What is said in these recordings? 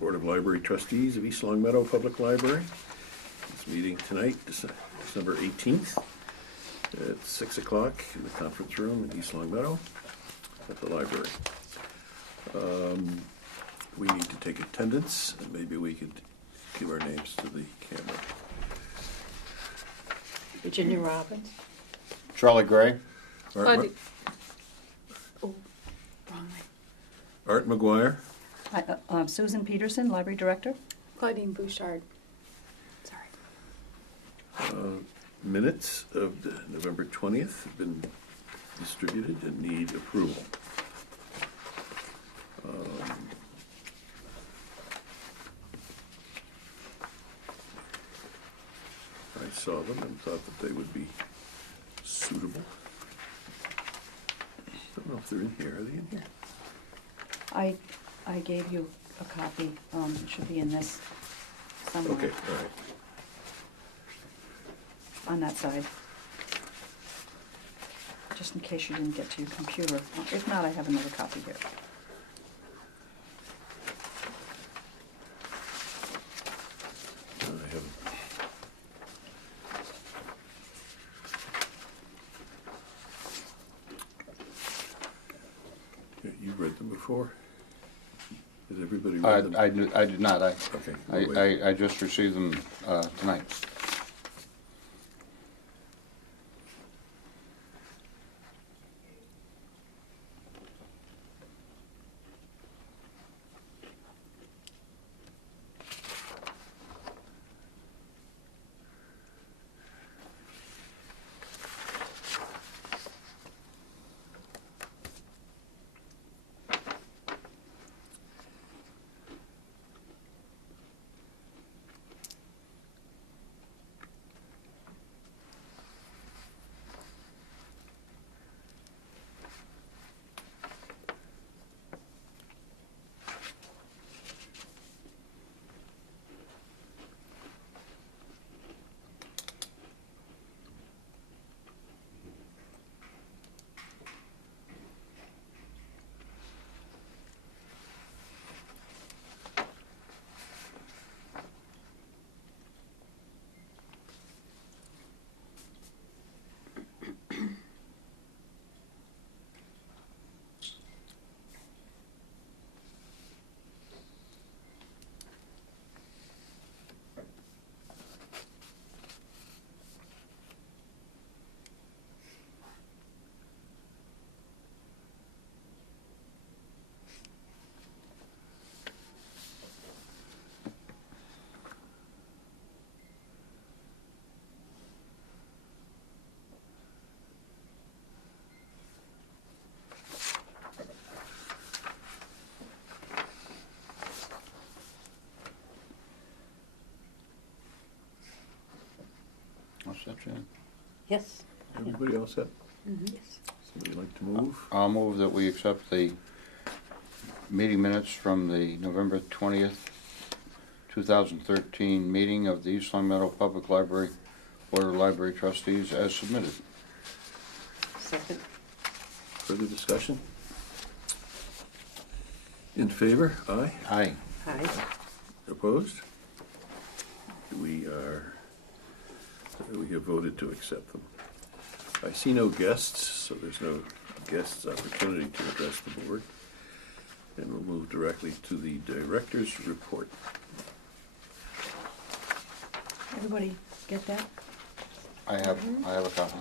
Board of Library Trustees of East Long Meadow Public Library. This meeting tonight, December 18th, at 6 o'clock in the conference room in East Long Meadow at the library. We need to take attendance, and maybe we could give our names to the camera. Virginia Robbins. Charlie Gray. Art, Oh, wrong way. Art McGuire. Hi, Susan Peterson, Library Director. Claudine Bouchard. Sorry. Minutes of the November 20th have been distributed and need approval. I saw them and thought that they would be suitable. I don't know if they're in here. Are they in here? I gave you a copy. It should be in this somewhere. Okay, all right. On that side. Just in case you didn't get to your computer. If not, I have another copy here. I haven't. You've read them before? Has everybody read them? I did not. Okay. we'll wait. I just received them tonight. What's that, Jan? Yes. Everybody else set? Yes. Somebody like to move? I'll move that we accept the meeting minutes from the November 20th, 2013 meeting of the East Long Meadow Public Library Board of Library Trustees as submitted. Second. Further discussion? In favor? Aye. Aye. Aye. Opposed? We have voted to accept them. I see no guests, so there's no guests' opportunity to address the board. And we'll move directly to the director's report. Everybody get that? I have a copy.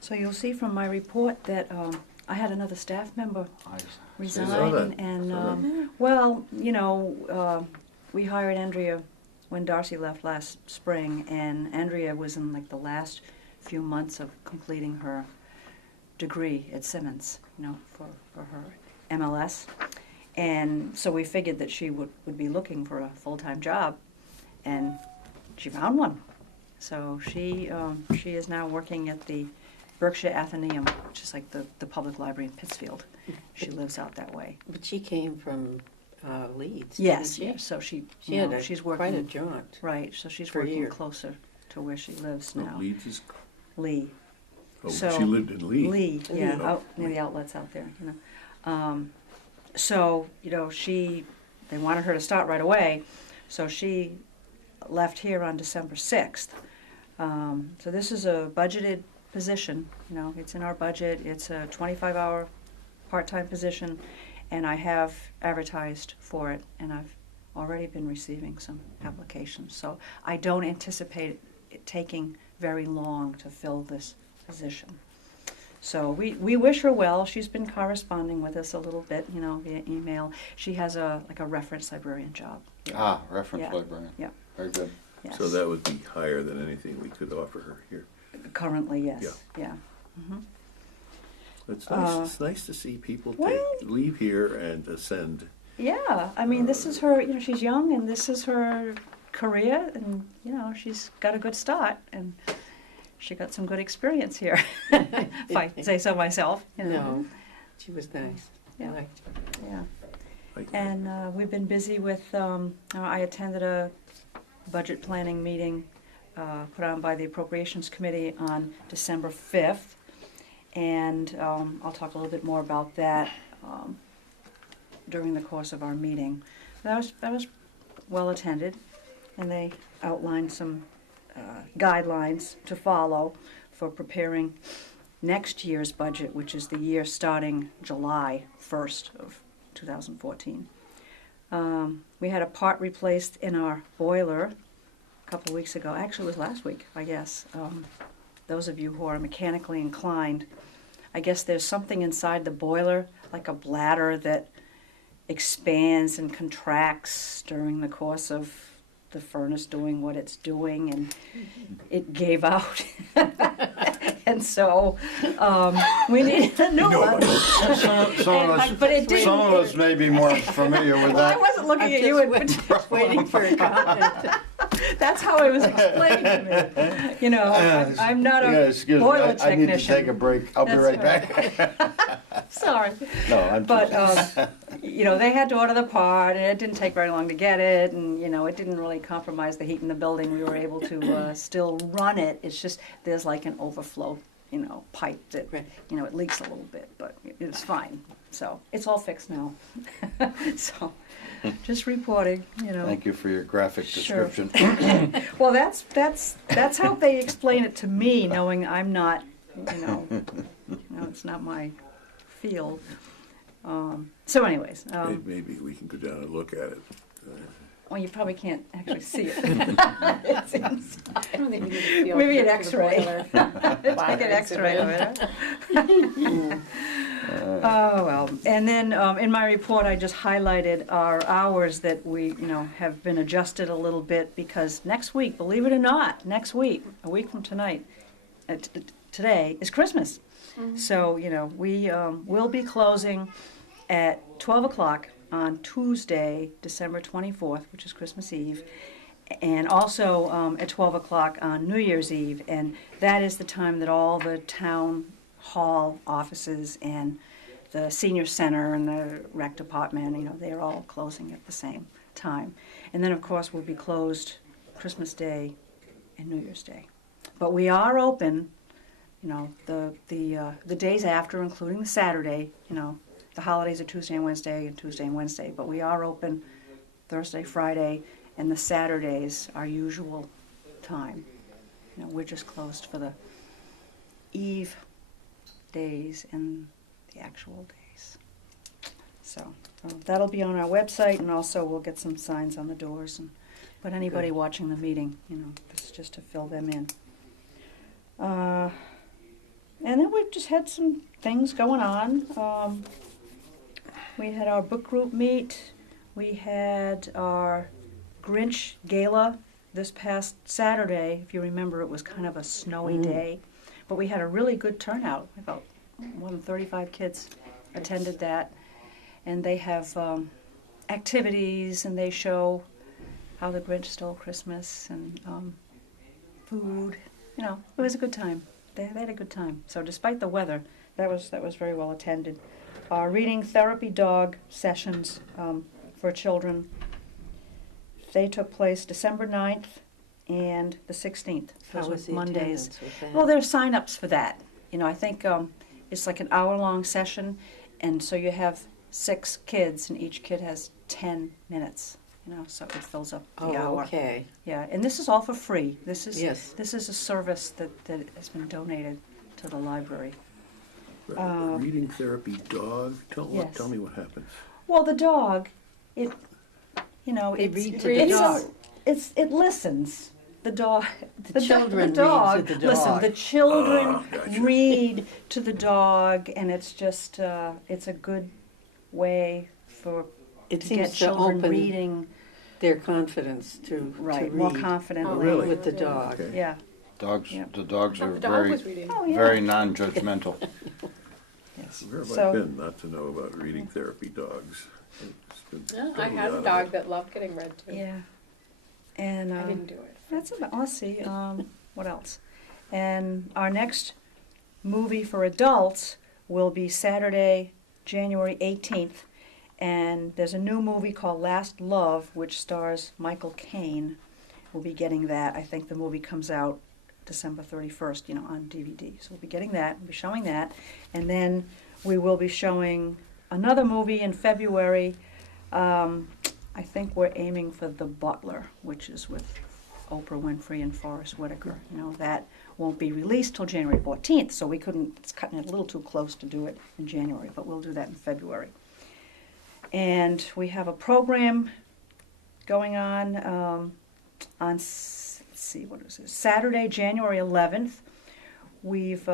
So you'll see from my report that I had another staff member I resign. saw that. And, Saw that. well, you know, we hired Andrea when Darcy left last spring, and Andrea was in like the last few months of completing her degree at Simmons, you know, for her MLS. And so we figured that she would be looking for a full-time job, and she found one. So she is now working at the Berkshire Athenaeum, which is like the public library in Pittsfield. She lives out that way. But she came from Leeds. Yes, didn't yes. So she She had she's working quite a jaunt. right. So she's for a working year. closer to where she lives Oh, now. Leeds is, Lee. oh, So- she lived in Lee. Lee, yeah, Lee. out near the outlets out there, you know. So, you know, they wanted her to start right away, so she left here on December 6th. So this is a budgeted position, you know, it's in our budget, it's a 25-hour part-time position, and I have advertised for it, and I've already been receiving some applications. So I don't anticipate it taking very long to fill this position. So we wish her well. She's been corresponding with us a little bit, you know, via email. She has a reference librarian job. Ah, reference Yeah. librarian. Yeah. Very good. Yes. So that would be higher than anything we could offer her here. Currently, yes. Yeah. It's nice, it's nice to see people well- leave here and ascend. Yeah. I mean, this is her. You know, she's young, and this is her career, and you know, she's got a good start, and she got some good experience here. If I say so myself. You know. No, she was nice. I Yeah. liked her. Yeah. I- And we've been busy with, I attended a budget planning meeting put on by the Appropriations Committee on December 5th. And I'll talk a little bit more about that during the course of our meeting. That was well attended, and they outlined some guidelines to follow for preparing next year's budget, which is the year starting July 1st of 2014. We had a part replaced in our boiler a couple of weeks ago. Actually, it was last week, I guess. Those of you who are mechanically inclined, I guess there's something inside the boiler, like a bladder, that expands and contracts during the course of the furnace doing what it's doing, and it gave out. And so we need a new one. But it didn't. Some of us may be more familiar with Well, I that. wasn't looking at you in particular. Just waiting for a comment. That's how it was explained to me. You know, I'm not Yeah, a excuse me, boiler I need to technician. take a break. I'll be That's right back. Sorry. No, I'm But, just, you know, they had to order the part, and it didn't take very long to get it, and, you know, it didn't really compromise the heat in the building. We were able to still run it. It's just, there's like an overflow, you know, pipe that, Right. you know, it leaks a little bit, but it's fine. So, it's all fixed now. So, just reporting, you know. thank you for your graphic Sure. description. Well, that's how they explain it to me, knowing I'm not, you know, it's not my field. So anyways, Maybe we can go down and look at it. well, you probably can't actually see it. It's inside. I don't think we need a field Maybe an trip to the X-ray. boiler. Take an X-ray of it. Oh, well, and then in my report, I just highlighted our hours that we, you know, have been adjusted a little bit, because next week, believe it or not, next week, a week from tonight, today, is Christmas. So, you know, we will be closing at 12 o'clock on Tuesday, December 24th, which is Christmas Eve, and also at 12 o'clock on New Year's Eve. And that is the time that all the town hall offices and the senior center and the rec department, you know, they're all closing at the same time. And then, of course, we'll be closed Christmas Day and New Year's Day. But we are open, you know, the days after, including the Saturday. You know, the holidays are Tuesday and Wednesday, but we are open Thursday, Friday, and the Saturday's our usual time. You know, we're just closed for the eve days and the actual days. So that'll be on our website, and also we'll get some signs on the doors and put anybody Good. watching the meeting, you know, it's just to fill them in. And then we've just had some things going on. We had our book group meet. We had our Grinch Gala this past Saturday. If you remember, it was kind of a snowy day. But we had a really good turnout. About more than 35 kids attended that. And they have activities, and they show how the Grinch stole Christmas, and food. You know, it was a good time. They had a good time. So despite the weather, that was very well attended. Our reading therapy dog sessions for children, they took place December 9th and the 16th. How Those was are the Mondays. attendance with that? Well, there's sign-ups for that. You know, I think it's like an hour-long session, and so you have 6 kids, and each kid has 10 minutes. You know, so it fills up the Oh, hour. okay. Yeah, and this is all for free. This is Yes. this is a service that has been donated to the library. Reading therapy dog, Yes. tell me what happens. Well, the dog, it, you know, They it's, read to the it's dog. it listens. The dog, The children the dog, read to the listen. dog. The children Ah, gotcha. read to the dog, and it's just it's a good way for It to seems get to children open reading their confidence to right read more confidently. Oh, really? with the dog. Okay. Yeah. Dogs, Yeah. the dogs I are thought the dog very, was reading. Oh yeah. very non-judgmental. Yes. Where have I So been not to know about reading therapy dogs? It's been No, I totally had out a of dog it. that loved getting read to. yeah, and I didn't do it. that's about. Let's see. What else? And our next movie for adults will be Saturday, January 18th. And there's a new movie called Last Love, which stars Michael Caine. We'll be getting that. I think the movie comes out December 31st, you know, on DVD. So we'll be getting that. We'll be showing that. And then we will be showing another movie in February. I think we're aiming for The Butler, which is with Oprah Winfrey and Forrest Whitaker. You know, that won't be released till January 14th, so we couldn't, it's cutting it a little too close to do it in January, but we'll do that in February. And we have a program going on let's see, what is it? Saturday, January 11th. We've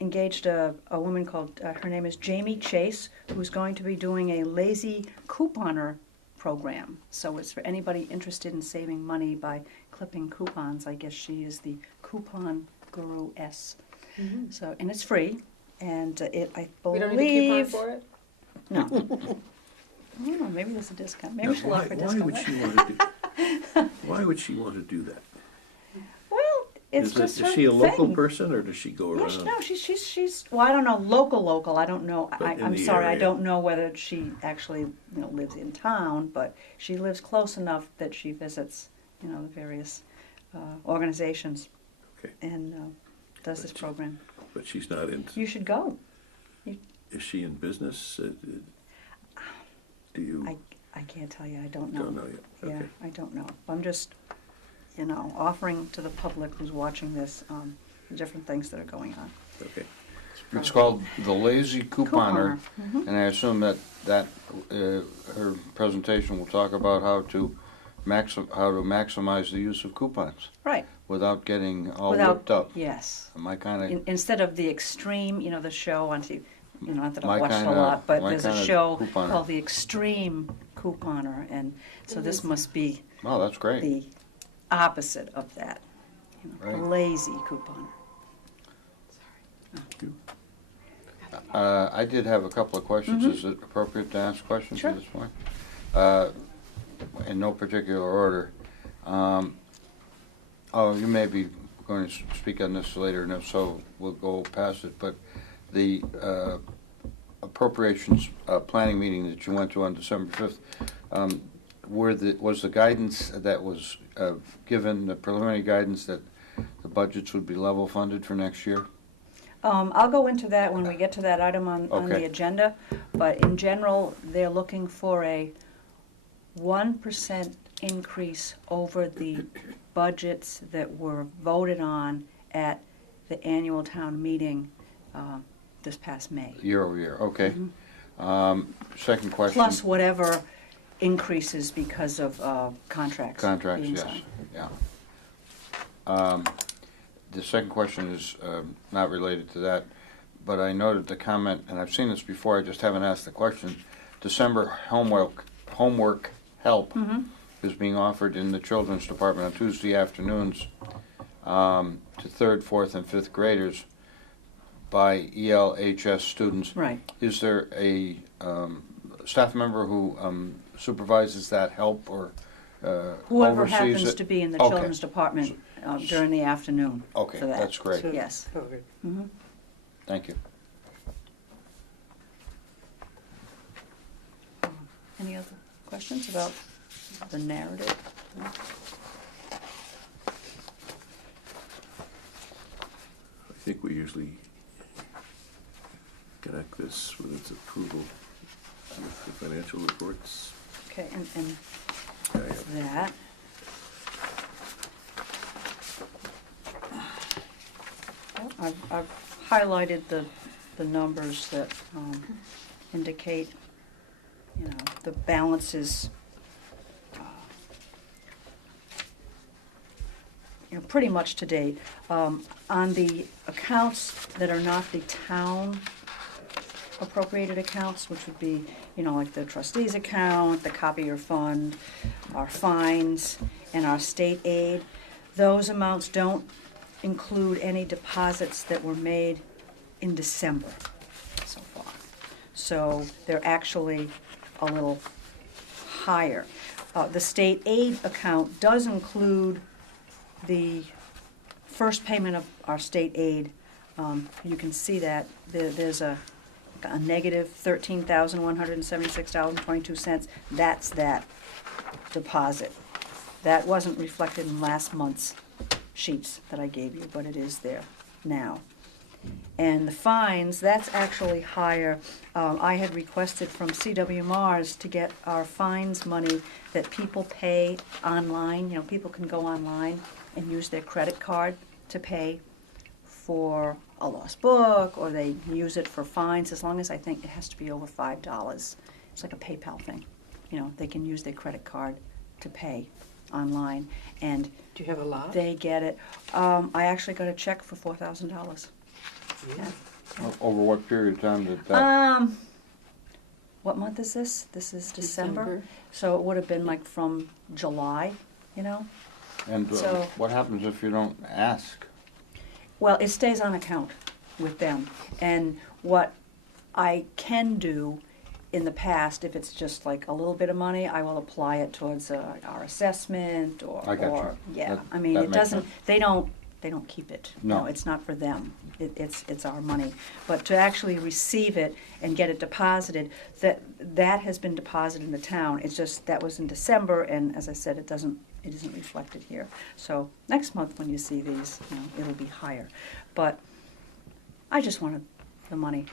engaged a woman called, her name is Jamie Chase, who's going to be doing a lazy couponer program. So it's for anybody interested in saving money by clipping coupons. I guess she is the coupon guru S. Mm-hmm. So, and it's free, and I We believe. don't need a coupon for it? No. I don't know, maybe there's a discount. Maybe Now, we should offer a why discount. would she want to do? Why would she want to do that? Well, it's just her Is she a local thing. person, or does she go Yeah, around? no, she's, well, I don't know, local, I don't know, But in I'm the sorry, I area. don't know whether she actually, lives in town, but she lives close enough that she visits, the various organizations Okay, and does this But she- program. but she's not in, You should go. is she in business? Do you, I can't tell you, I don't know. don't know yet? Yeah, Okay. I don't know. I'm just, offering to the public who's watching this, the different things that are going on. Okay. It's called The Lazy Couponer, Mhm. and I assume that her presentation will talk about how to maximize the use of coupons Right. without getting all Without- whipped up. Yes. My kind of, Instead of the extreme, the show on TV, not that My I've watched a kinda- lot, but my there's a kinda show couponer. called The Extreme Couponer, and so this must be oh, that's great. the opposite of that. Right. Lazy couponer. I did have a couple of questions. Is it appropriate to ask questions Sure. at this point? In no particular order. You may be going to speak on this later, and if so, we'll go past it. But the appropriations planning meeting that you went to on December 5th, was the guidance that was given, the preliminary guidance that the budgets would be level funded for next year? I'll go into that when we get to that item on the Okay. agenda, but in general, they're looking for a 1% increase over the budgets that were voted on at the annual town meeting this past May. Year over year, okay. Second question. Plus whatever increases because of contracts. Contracts, being yes, signed. yeah. The second question is not related to that, but I noted the comment, and I've seen this before, I just haven't asked the question. December homework help Mhm. is being offered in the children's department on Tuesday afternoons to 3rd, 4th, and 5th graders by ELHS students. Right. Is there a staff member who supervises that help or Whoever oversees happens it? to be in the Okay. children's department during the afternoon Okay, for that. that's great. So Yes. covered. Mhm. Thank you. Any other questions about the narrative? No? think we usually connect this with its approval with the financial reports. Okay, and I have that. I've highlighted the numbers that indicate, you know, the balances, you know, pretty much to date. On the accounts that are not the town appropriated accounts, which would be, you know, like the trustees account, the copier fund, our fines, and our state aid, those amounts don't include any deposits that were made in December so far. So they're actually a little higher. The state aid account does include the first payment of our state aid. You can see that there's a negative $13,176.22. That's that deposit. That wasn't reflected in last month's sheets that I gave you, but it is there now. And the fines, that's actually higher. I had requested from CW Mars to get our fines money that people pay online. You know, people can go online and use their credit card to pay for a lost book, or they use it for fines, as long as I think it has to be over $5. It's like a PayPal thing. You know, they can use their credit card to pay online, and Do you have a lot? they get it. I actually got a check for $4,000. Yeah. Over what period of time did that? What month is this? This is December. So it would have been like from July, you know? And so- what happens if you don't ask? Well, it stays on account with them. And what I can do in the past, if it's just like a little bit of money, I will apply it towards our assessment or. I got you. or- Yeah, That- I mean, that it makes doesn't, sense. they don't keep it. No. It's not for them. It's our money. But to actually receive it and get it deposited, that has been deposited in the town. It's just, that was in December, and as I said, it isn't reflected here. So next month when you see these, you know, it'll be higher. But I just wanted the money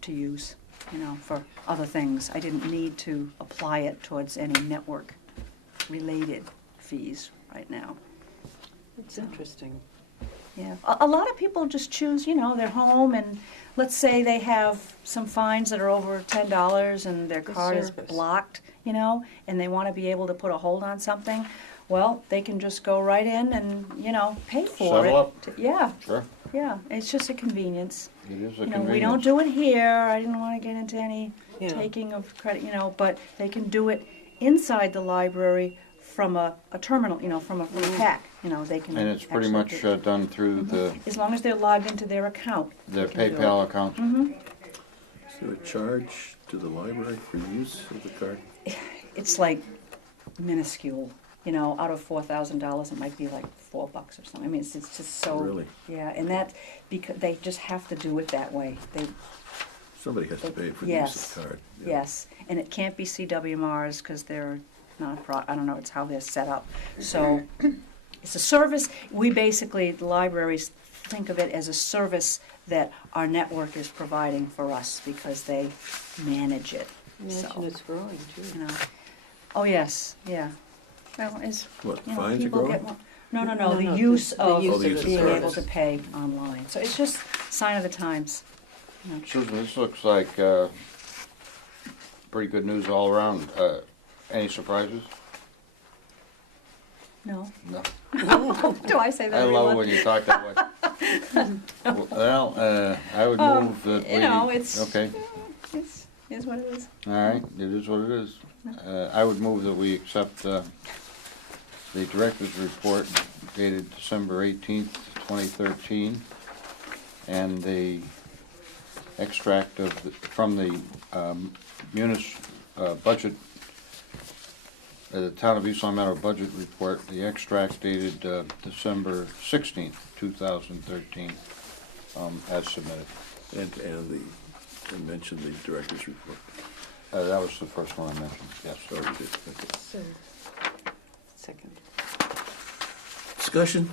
to use, you know, for other things. I didn't need to apply it towards any network-related fees right now. It's interesting. Yeah, a lot of people just choose, you know, they're home, and let's say they have some fines that are over $10 and their The card is service. blocked, you know, and they want to be able to put a hold on something. Well, they can just go right in and, you know, pay for it. Settle up. Yeah, Sure, yeah, it's just a convenience. it is a You know, convenience. we don't do it here, I didn't want to get into any Yeah. taking of credit, you know, but they can do it inside the library from a terminal, you know, from a pack, you know, they can. And it's pretty actually much do it. done through As long as they're logged into their account. the they can do PayPal it. account. Mhm. Is there a charge to the library for use of the card? It's like minuscule, you know, out of $4,000, it might be like $4 or something. I mean, it's just so. Really? Yeah, and that, because they just have to do it that way. They, Somebody has to pay for the Yes. use of the card. Yeah. yes, and it can't be CW Mars because they're not, I don't know, it's how they're set up. So it's a service, we basically, the libraries think of it as a service that our network is providing for us because they manage it. Imagine So, it's growing too. you know. Oh, yes, yeah. Well, it's, What, you know, fines are people growing? get more. No, no, No, no, the no, use the of use of the being able service. to pay online. So it's just sign of the times. you know. Susan, this looks like pretty good news all around. Any surprises? No. No. Do I say that I every love it month? when you talk that way. Well, I would move that we. You know, it's. Okay, It's, is what it is. all right, it is what it is. I would move that we accept the director's report dated December 18th, 2013, and the extract of, from the budget, the Town of East Long Meadow budget report, the extract dated December 16th, 2013, as submitted. And mention the director's report. That was the first one I mentioned, yes. Oh, you did, okay. So, second. Discussion?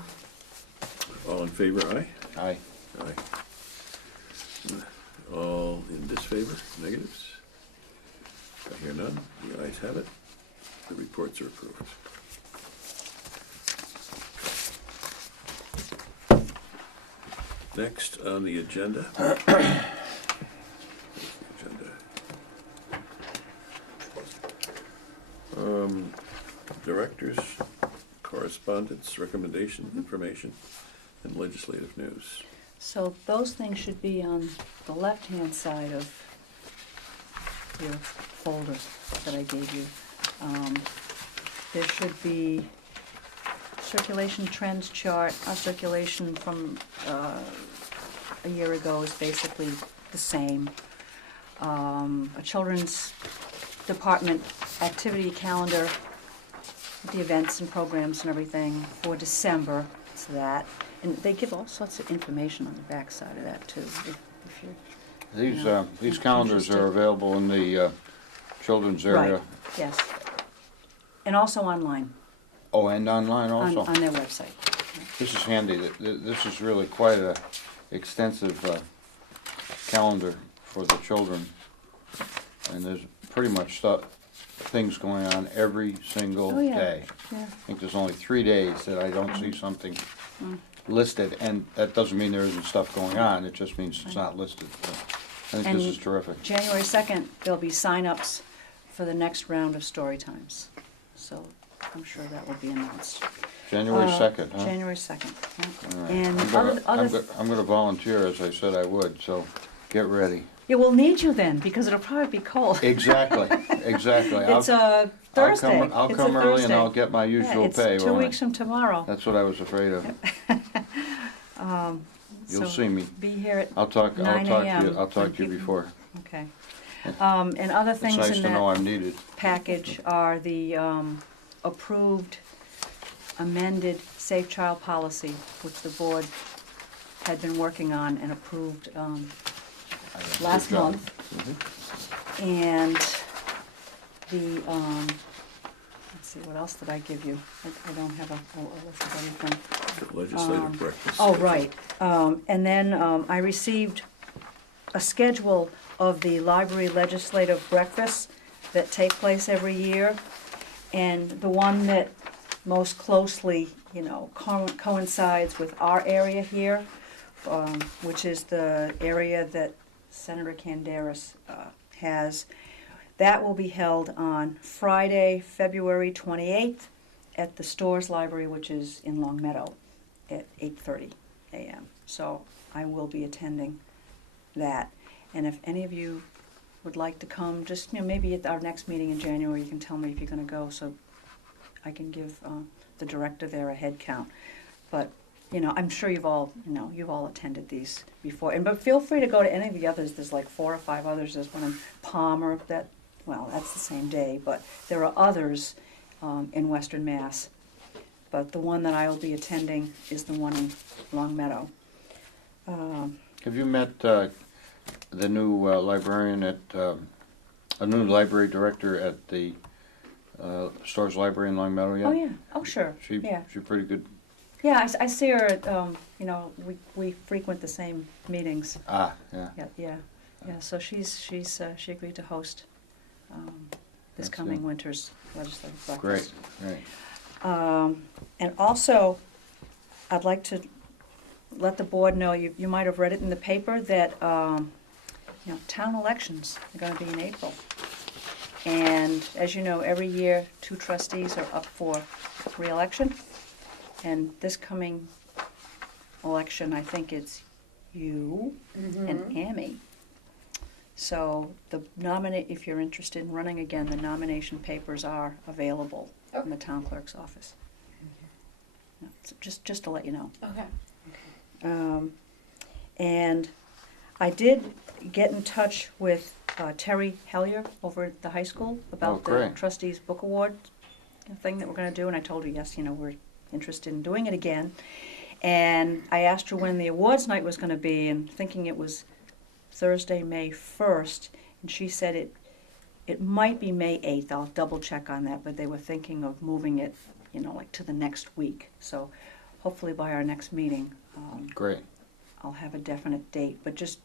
All in favor, aye? Aye. Aye. All in disfavor, negatives? I hear none, the ayes have it, the reports are approved. Next on the agenda. Directors, correspondence, recommendation, information, and legislative news. So those things should be on the left-hand side of your folder that I gave you. There should be circulation trends chart. Our circulation from a year ago is basically the same. A children's department activity calendar, with the events and programs and everything for December. It's that. And they give all sorts of information on the back side of that too, if you're... These calendars are available in the children's area. Right, yes. And also online, Oh, and online also? on their website. This is handy. This is really quite a extensive calendar for the children. And there's pretty much things going on every single Oh, yeah. day. Yeah. I think there's only 3 days that I don't see something listed, and that doesn't mean there isn't stuff going on, it just means it's not listed. So I think this And is terrific. January 2nd, there'll be sign-ups for the next round of story times. So I'm sure that will be announced. January 2nd, huh? January 2nd. Yeah. All right. And I'm gonna volunteer, as I said I would, so get ready. Yeah, we'll need you then, because it'll probably be cold. Exactly, exactly. It's a Thursday. I'll It's a come early and Thursday. I'll get my usual Yeah, pay, it's 2 won't I? weeks from tomorrow. That's what I was afraid of. You'll So see me. Be here at, I'll talk to 9 you, a.m. I'll talk to you Okay. before. okay. And other It's things nice in to know that I'm needed. package are the approved amended Safe Child Policy, which the board had been working on and approved last Good job. month. And the, let's see, what else did I give you? I don't have a list of everything. The legislative breakfast. Oh, right. And then I received a schedule of the library legislative breakfasts that take place every year. And the one that most closely, coincides with our area here, which is the area that Senator Canderas has, that will be held on Friday, February 28th at the Stores Library, which is in Long Meadow, at 8:30 a.m. So I will be attending that. And if any of you would like to come, just, maybe at our next meeting in January, you can tell me if you're going to go, so I can give the director there a head count. But, I'm sure you've all attended these before. But feel free to go to any of the others. There's like 4 or 5 others. There's one in Palmer that's the same day, but there are others in Western Mass. But the one that I will be attending is the one in Long Meadow. Have you met the new librarian a new library director at the Stores Library in Long Meadow yet? Oh, yeah. Oh, sure. She's Yeah. pretty good. Yeah, I see her at, we frequent the same meetings. Ah, yeah. Yeah, so she agreed to host this That's coming it. winter's legislative Great, breakfast. great. And also, I'd like to let the board know, you might have read it in the paper, that, town elections are gonna be in April. And as you know, every year, 2 trustees are up for re-election. And this coming election, I think it's you and Amy. So if you're interested in running again, the nomination papers are available in the town clerk's office. No, just to let you know. Okay. And I did get in touch with Terry Hellier over at the high school about the great. trustees book award thing that we're going to do, and I told her, yes, we're interested in doing it again. And I asked her when the awards night was going to be, and thinking it was Thursday, May 1st, and she said it might be May 8th. I'll double check on that, but they were thinking of moving it, to the next week. So hopefully by our next meeting, Great. I'll have a definite date, but just,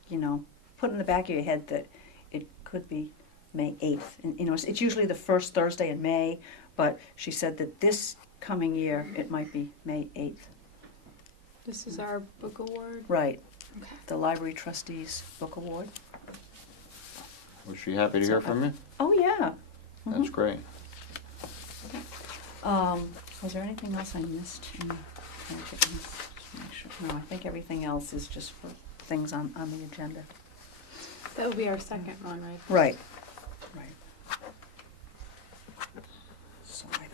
put in the back of your head that it could be May 8th. And, it's usually the first Thursday in May, but she said that this coming year, it might be May 8th. This is our book award. Right, Okay. the Library Trustees Book Award. Was she happy to hear from you? Oh, yeah. That's great. Was there anything else I missed in the packet? Just make sure. No, I think everything else is just for things on the agenda. That will be our second one, right? Right. So I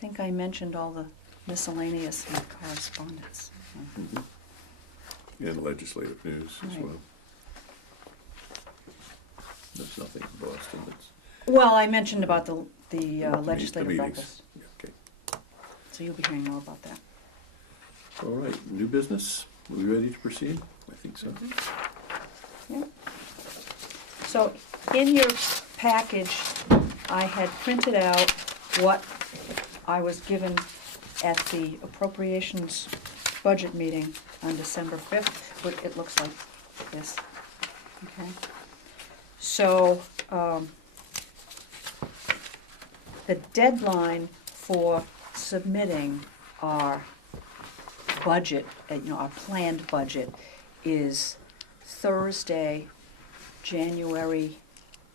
think I mentioned all the miscellaneous correspondence. And legislative news as Right. well. There's nothing in Boston that's. Well, I mentioned about the the legislative meetings. breakfast, Yeah, okay. so you'll be hearing more about that. All right, new business. Are we ready to proceed? I think so. Yeah. So in your package, I had printed out what I was given at the appropriations budget meeting on December 5th, but it looks like this, okay? So, the deadline for submitting our budget, our planned budget, is Thursday, January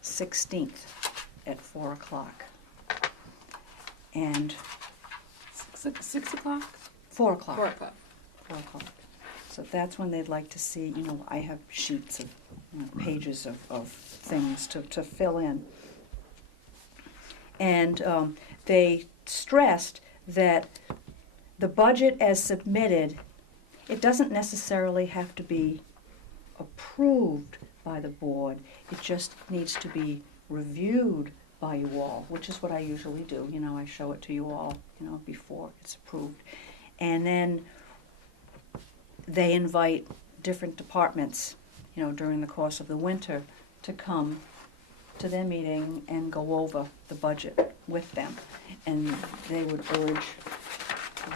16th at 4 o'clock. And 6 o'clock? 4 o'clock. 4 o'clock. 4 o'clock. So that's when they'd like to see, I have sheets of, pages of things to fill in. And they stressed that the budget as submitted, it doesn't necessarily have to be approved by the board. It just needs to be reviewed by you all, which is what I usually do. I show it to you all, before it's approved. And then they invite different departments, during the course of the winter to come to their meeting and go over the budget with them. And they would urge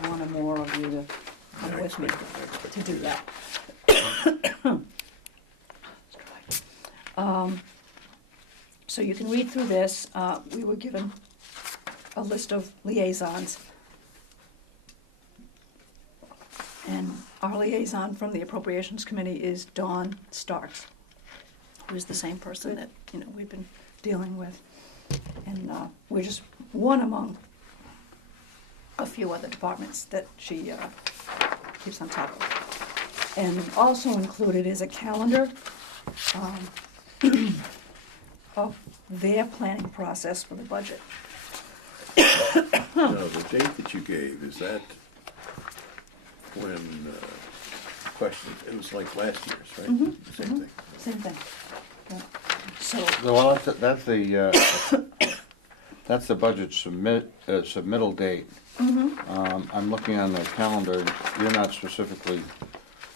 one or more of you to come with me to do that. So you can read through this. We were given a list of liaisons. And our liaison from the Appropriations Committee is Dawn Starks, who is the same person that, we've been dealing with. And we're just one among a few other departments that she keeps on top of. And also included is a calendar of their planning process for the budget. Now, the date that you gave, is that when, question, it was like last year's, right? Mhm, Same thing. Same thing. Yeah. So, Well, that's the budget submittal date. I'm looking on the calendar, you're not specifically,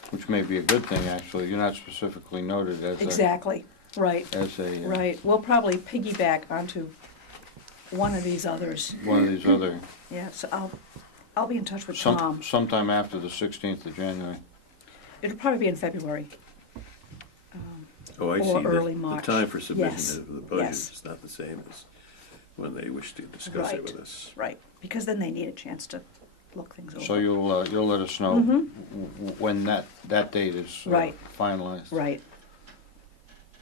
which may be a good thing, actually, you're not specifically noted as exactly, right, as a, right. We'll probably piggyback onto one of these others. one of these other, Yeah, so I'll be in touch with Tom. sometime after the 16th of January. It'll probably be in February. Oh, I Or see. early The March. time for submission Yes, of the budget yes. is not the same as when they wish to discuss it Right. with us. Right, because then they need a chance to look things over. So you'll let us know Mhm. when that date is Right. finalized. Right,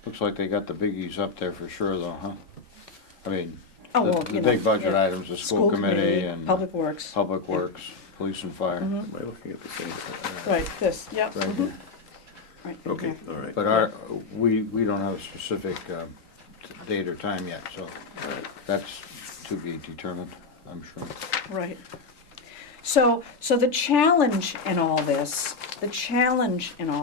Looks like they got the biggies up there for sure, though, huh? I mean, oh, the well, the big budget yeah. items, the school committee and Public Works. Public Works, police and fire. Mhm. Am I looking at the same? Right, this, yep. Right mhm. here. Right, Okay, exactly. all right. But we don't have a specific date or time yet, so All right. that's to be determined, I'm sure. Right. So the challenge in all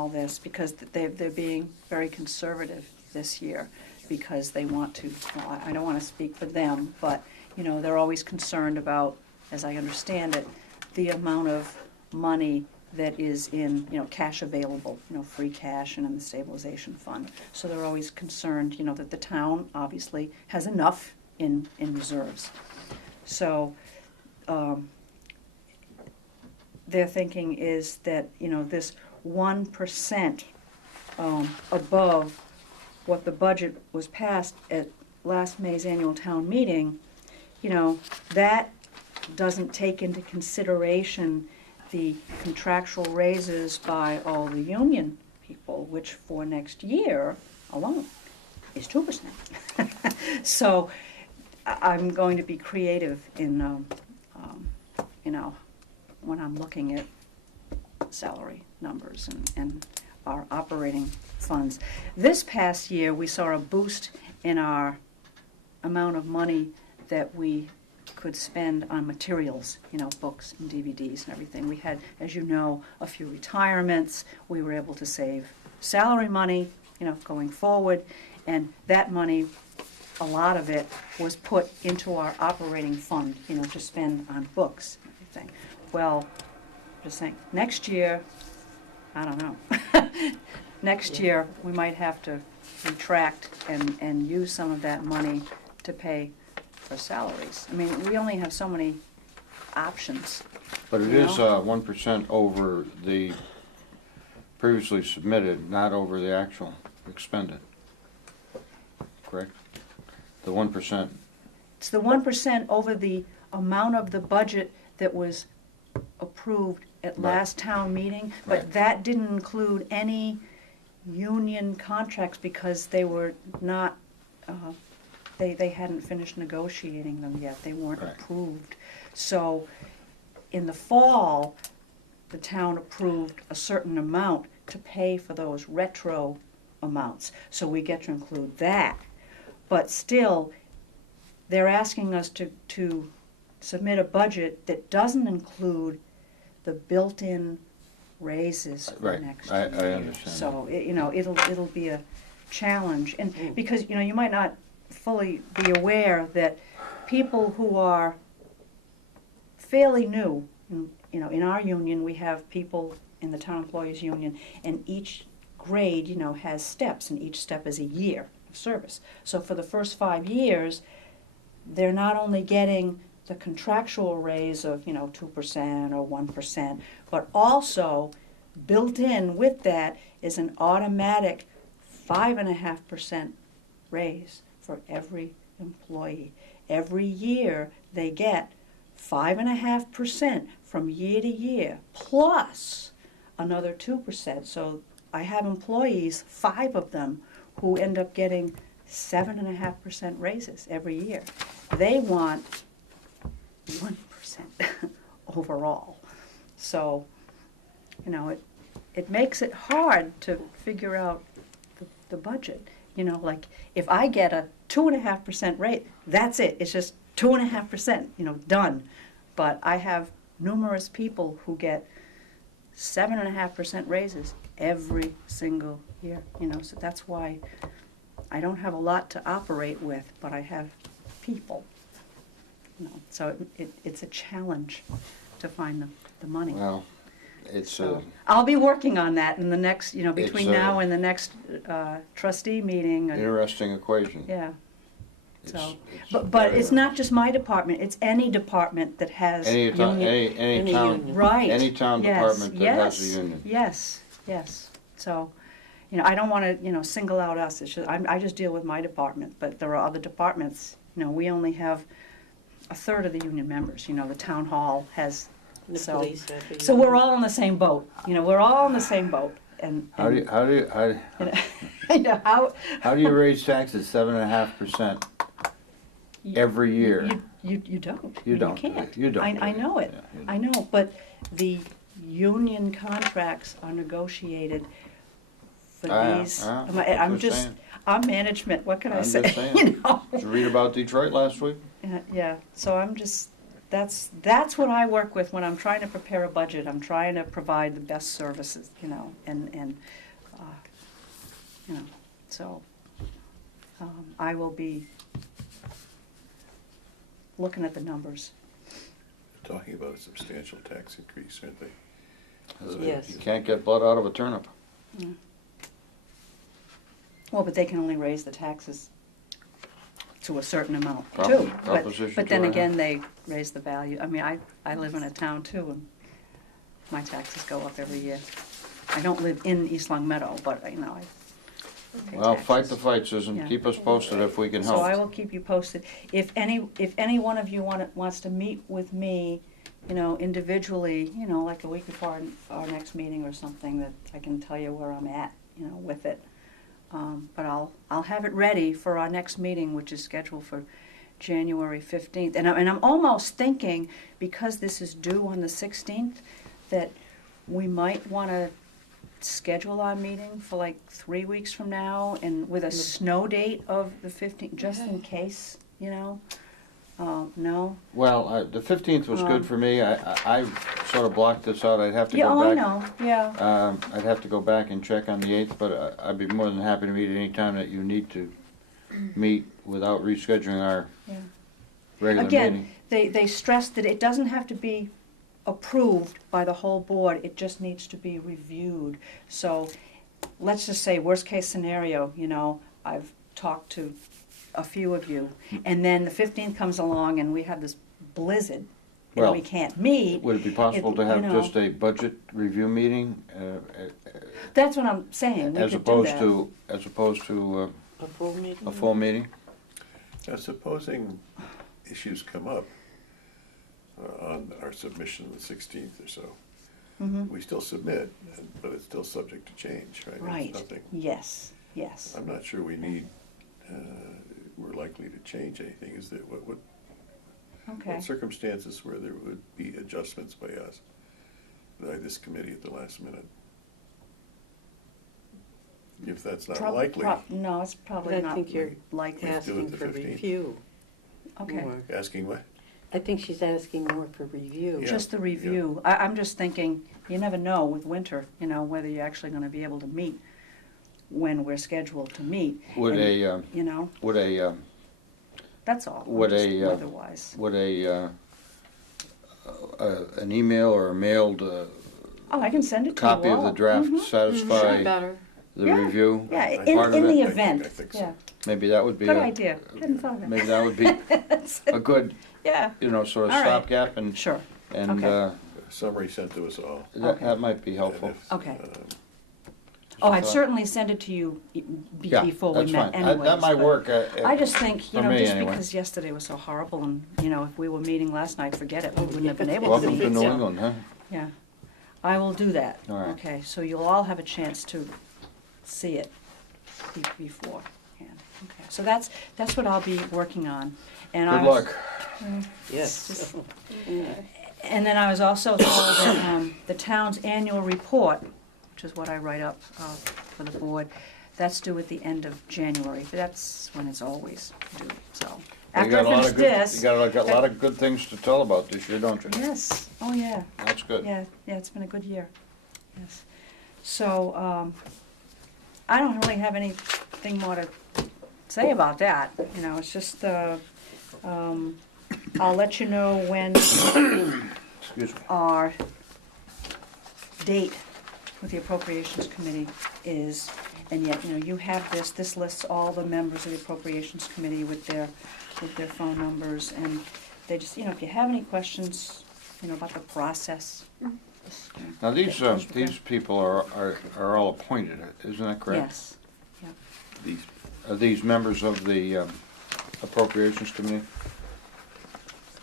this, because they're being very conservative this year, because they want to, well, I don't want to speak for them, but, they're always concerned about, as I understand it, the amount of money that is in, cash available, free cash and in the stabilization fund. So they're always concerned, that the town obviously has enough in reserves. So, their thinking is that, this 1% above what the budget was passed at last May's annual town meeting, that doesn't take into consideration the contractual raises by all the union people, which for next year alone is 2%. So I'm going to be creative in, when I'm looking at salary numbers and our operating funds. This past year, we saw a boost in our amount of money that we could spend on materials, books and DVDs and everything. We had, as you know, a few retirements. We were able to save salary money, going forward, and that money, a lot of it, was put into our operating fund, to spend on books and everything. Well, just saying, next year, I don't know. Next year, we might have to retract and use some of that money to pay for salaries. I mean, we only have so many options. But it You is 1% over the previously submitted, not over the actual expended. Correct? The 1%. It's the 1% over the amount of the budget that was approved at Right. last town meeting, but Right. that didn't include any union contracts because they were not, they hadn't finished negotiating them yet. They weren't Right. approved. So in the fall, the town approved a certain amount to pay for those retro amounts. So we get to include that. But still, they're asking us to submit a budget that doesn't include the built-in raises for Right. next I year. understand So, it'll be a challenge. And because, you might not fully be aware that people who are fairly new, in our union, we have people in the town employees union, and each grade, has steps, and each step is a year of service. So for the first 5 years, they're not only getting the contractual raise of, 2% or 1%, but also built in with that is an automatic 5.5% raise for every employee. Every year, they get 5.5% from year to year, plus another 2%. So I have employees, 5 of them, who end up getting 7.5% raises every year. They want 1% overall. So, it makes it hard to figure out the budget. Like if I get a 2.5% rate, that's it. It's just 2.5%, done. But I have numerous people who get 7.5% raises every single year. So that's why I don't have a lot to operate with, but I have people. So it's a challenge to find the money. Well, it's So I'll be working on that in the next, between It's, now and the next trustee meeting. an interesting equation. Yeah, It's- so, it's but very- it's not just my department, it's any department that has Any town, union. any Any town, union. Right. any town Yes, department that has yes, a union. Yes. So, I don't want to, single out us. It's just, I just deal with my department, but there are other departments. We only have a third of the union members. The town hall has. The So- police have a So we're union. all in the same boat. We're all in the same boat. And How do how do you raise taxes 7.5% every year? You don't. You don't. You can't. You don't. I know it. Yeah, you I know, but the union contracts are negotiated for these. I'm just, saying. I'm management, what can I I'm say? just saying. Did you read about Detroit last week? Yeah, so I'm just, that's what I work with when I'm trying to prepare a budget. I'm trying to provide the best services, and so I will be looking at the numbers. Talking about a substantial tax increase, aren't they? Yes. You can't get blood out of a turnip. Well, but they can only raise the taxes to a certain amount Prop- too. Proposition But then 2.5. again, they raise the value. I mean, I live in a town too, and my taxes go up every year. I don't live in East Long Meadow, but, you know, I pay Well, fight the taxes. fight, Susan, Yeah. keep us posted if we can So I help. will keep you posted. If any one of you wants to meet with me, you know, individually, you know, like a week before our next meeting or something, that I can tell you where I'm at, you know, with it. But I'll have it ready for our next meeting, which is scheduled for January 15th. And I'm almost thinking, because this is due on the 16th, that we might want to schedule our meeting for like 3 weeks from now, and with a snow date of the 15th, just in case, you know? No? Well, the 15th was good for me. I sort of blocked this out. I'd have to Yeah, go oh, I back. know, yeah. I'd have to go back and check on the 8th, but I'd be more than happy to meet any time that you need to meet without rescheduling our Yeah. regular Again, meeting. they stressed that it doesn't have to be approved by the whole board, it just needs to be reviewed. So, let's just say, worst case scenario, you know, I've talked to a few of you, and then the 15th comes along and we have this blizzard, and Well, we can't meet. Would it be possible to you have know. just a budget review meeting, That's what I'm saying, we as could do opposed that. to, as opposed to A full meeting? a full meeting? Now, supposing issues come up on our submission on the 16th or so, Mhm. we still submit, but it's still subject to change, right? It's Right, nothing. yes, yes. I'm not sure we need, we're likely to change anything. Is there, what Okay. circumstances where there would be adjustments by us, by this committee at the last minute? If that's not likely, No, it's probably But not I think you're likely. Let's do it asking the for 15th. review. Okay. more. asking what? I think she's asking more for review. Yeah. Just the review. I'm just thinking, you never know with winter, you know, whether you're actually gonna be able to meet when we're scheduled to meet. Would And, a, You know, would a, that's all, Would just a, weather-wise. would an email or a mailed Oh, I can send it to you all. copy of the draft Mhm. satisfy Better. the Yeah. review? Yeah, I- in part of the it? event, I think so. yeah. Maybe that would be Good a, idea, hadn't thought of it. maybe that would be a good, Yeah, you know, sort of All right. stopgap, and, sure, and, Okay. Summary sent to us all. that, Okay. that might be helpful. And if, Okay. um, Oh, I'd thought. certainly send it to you Yeah, before we that's met fine. anyways. That might but work. I just think, for you know, me just anyway. because yesterday was so horrible and, you know, if we were meeting last night, forget it, we wouldn't have been able to Welcome meet. to New so, England, huh? Yeah, I will do that. All right. Okay, so you'll all have a chance to see it beforehand. Okay, so that's what I'll be working on. And I Good was- luck. Yes. Just- And then I was also told that the town's annual report, which is what I write up for the board, that's due at the end of January. That's when it's always due, so. You After got a I lot finish of good- this. You got a lot of good things to tell about this year, don't you? Yes, oh yeah, That's good. yeah, it's been a good year, yes. So, I don't really have anything more to say about that, you know, it's just, I'll let you know when Excuse me. our date with the Appropriations Committee is, and yet, you know, you have this lists all the members of the Appropriations Committee with their phone numbers, and they just, you know, if you have any questions, you know, about the process. just, you know, Now, get these, in touch with these people are all appointed, isn't that them. correct? Yes, yep. These, Are these members of the Appropriations Committee?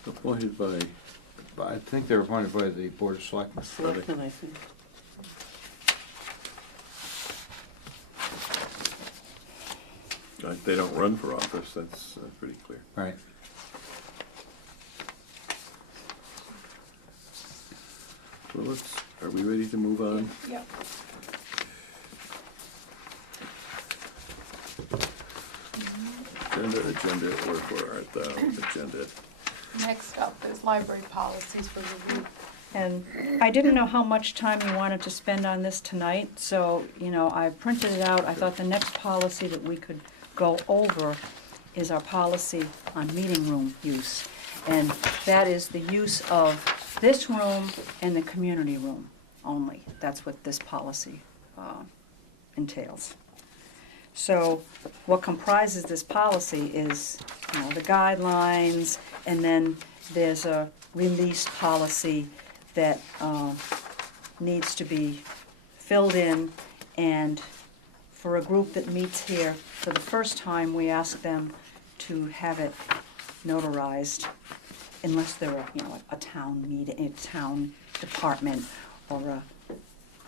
appointed by, I think they're appointed by the Board of Selectmen. Selectmen, I think. they don't run for office, that's pretty clear. Right. So are we ready to move on? Yep. Agenda, or for our agenda. Next up is library policies for review. And I didn't know how much time you wanted to spend on this tonight, so, you know, I printed it out. I thought the next policy that we could go over is our policy on meeting room use. And that is the use of this room and the community room only. That's what this policy entails. So what comprises this policy is, you know, the guidelines, and then there's a release policy that needs to be filled in, and for a group that meets here for the first time, we ask them to have it notarized unless they're a town meeting, a town department or a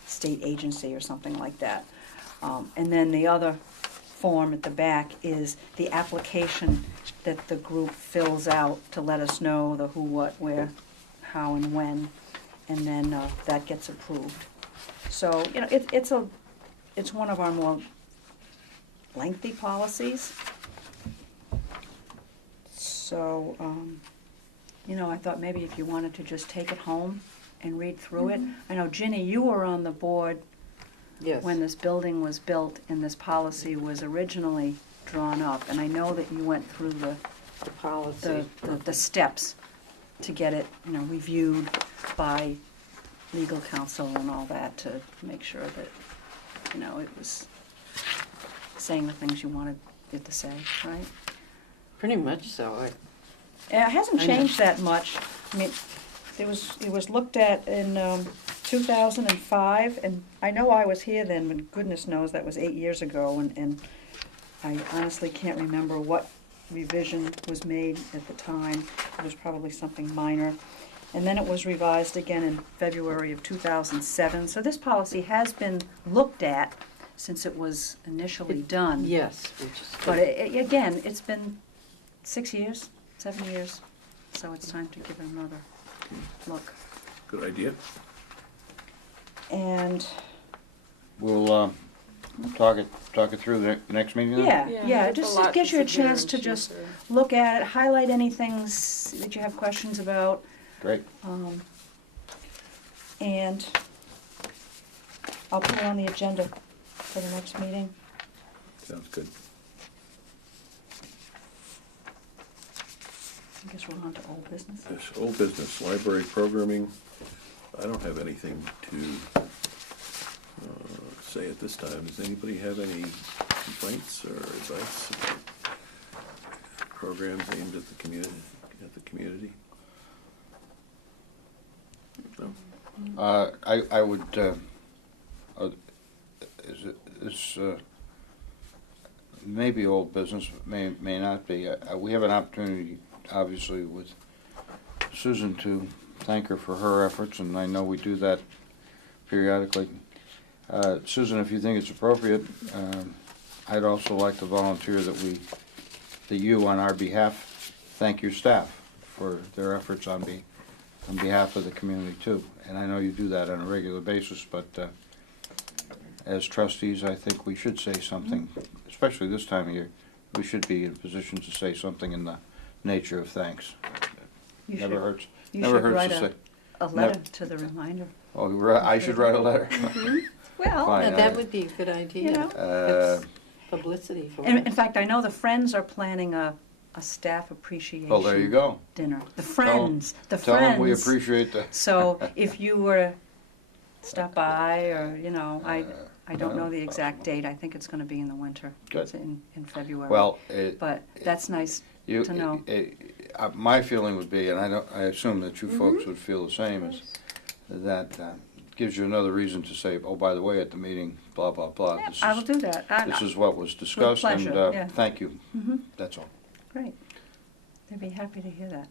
state agency or something like that. And then the other form at the back is the application that the group fills out to let us know the who, what, where, how, and when, and then that gets approved. So, it's one of our more lengthy policies. So, I thought maybe if you wanted to just take it home and read through it. I know, Ginny, you were on the board Yes. when this building was built and this policy was originally drawn up, and I know that you went through The policy. the steps to get it, reviewed by legal counsel and all that to make sure that, it was saying the things you wanted it to say, right? Pretty much so. It hasn't I know. changed that much. I mean, it was looked at in 2005, and I know I was here then, but goodness knows that was 8 years ago, and I honestly can't remember what revision was made at the time. It was probably something minor. And then it was revised again in February of 2007. So this policy has been looked at since it was initially done. Yes, which is But good. again, it's been 6 years, 7 years, so it's time to give it another look. Good idea. And, We'll talk it through the next meeting then? yeah, it there's just lot gives to you a sit there chance and to chew just through. look at it, highlight any things that you have questions about. Great. And I'll put it on the agenda for the next meeting. Sounds good. I guess we're on to old business. This old business, library programming, I don't have anything to say at this time. Does anybody have any complaints or advice about programs aimed at the community? No? I would, this may be old business, may not be. We have an opportunity, obviously, with Susan to thank her for her efforts, and I know we do that periodically. Susan, if you think it's appropriate, I'd also like to volunteer that you, on our behalf, thank your staff for their efforts on behalf of the community too. And I know you do that on a regular basis, but as trustees, I think we should say something, especially this time of year. We should be in a position to say something in the nature of thanks. You Never should- hurts. You Never should hurts write to say. a letter to the reminder. Oh, I should write a letter. Well, Fine. Now, that would be a good idea. You know. That's publicity for in us. fact, I know the Friends are planning a staff appreciation Oh, there you go. dinner. The Tell 'em- Friends, the Tell them we Friends. appreciate the. So if you were to stop by, or, I don't know the well, exact date. I think it's gonna be in the winter. Good. It's in February. Well, But that's nice you, to know. my feeling would be, and I assume that you folks would feel the same, is that gives you another reason to say, oh, by the way, at the meeting, blah, blah, blah. Yeah, This I will is- do that. This is what was discussed, and pleasure, yeah. thank you. Mhm. That's all, Great. They'd be happy to hear that.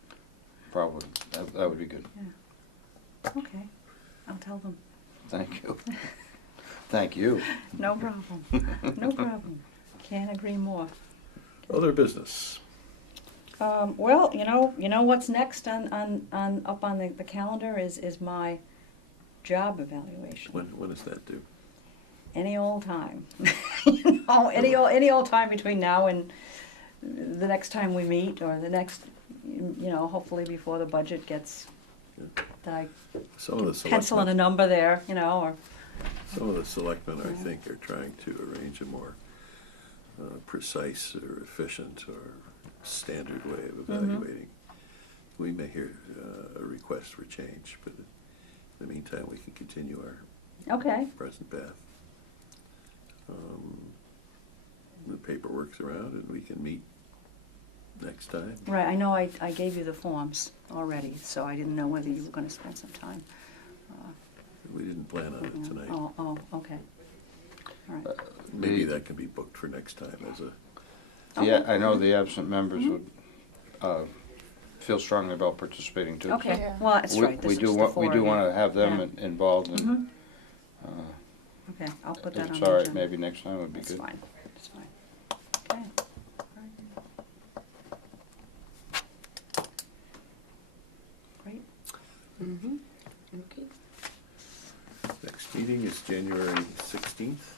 probably. That would be good. Okay, I'll tell them. Thank you. Thank you. No problem, no problem. Can't agree more. Other business. Well, you know what's next up on the calendar is my job evaluation. When is that due? Any old time. Any old time between now and the next time we meet, or the next, hopefully before the budget gets, that I Some of the pencil in a selectmen, number there, or, some of the selectmen, I think, are trying to arrange a more precise or efficient or standard way of evaluating. We may hear a request for change, but in the meantime, we can continue our okay, present path. The paperwork's around and we can meet next time. right, I know I gave you the forms already, so I didn't know whether you were gonna spend some time. We didn't plan on it tonight. Oh, okay. All right. Maybe that can be booked for next time as a, Yeah, I know the absent members would feel strongly about participating too. Okay, Yeah. well, that's We- right, this We is do the want, we four do of you. want to have them Yeah. involved, and Mhm. Okay, I'll put if that on it's the all right, agenda. maybe next time would be That's good. fine, that's fine. Okay. Great. Mm-hmm. Okay. next meeting is January 16th.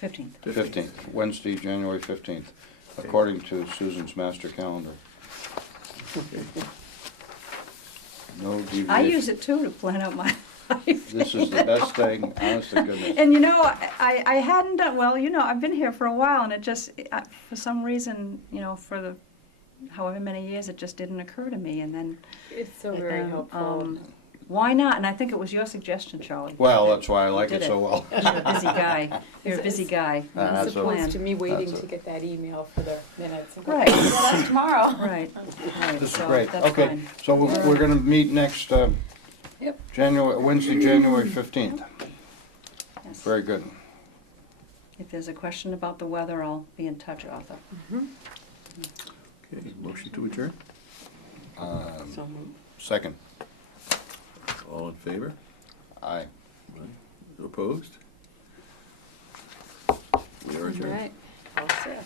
15th. 15th, Wednesday, January 15th, according to Susan's master calendar. Okay. No deviation. I use it too to plan out my life. This is the best thing, honest to goodness. And you know, I hadn't done, well, you know, I've been here for a while and it just, for some reason, you know, for the however many years, it just didn't occur to me and then. It's so very helpful. Why not? And I think it was your suggestion, Charlie. Well, that's why I like Did it so well. You're a busy guy. You're a It's- busy guy. That's As a- opposed to me waiting that's a- to get that email for the minutes. and go, Right. "Yeah, that's tomorrow. Right, right, This is so great. that's Okay, fine. so we're gonna meet next, Yep. Wednesday, January 15th. Yes. Very good. If there's a question about the weather, I'll be in touch, Arthur. Okay, motion to adjourn? So moved. Second, All in favor? aye. Opposed? We are All adjourned. right, all set.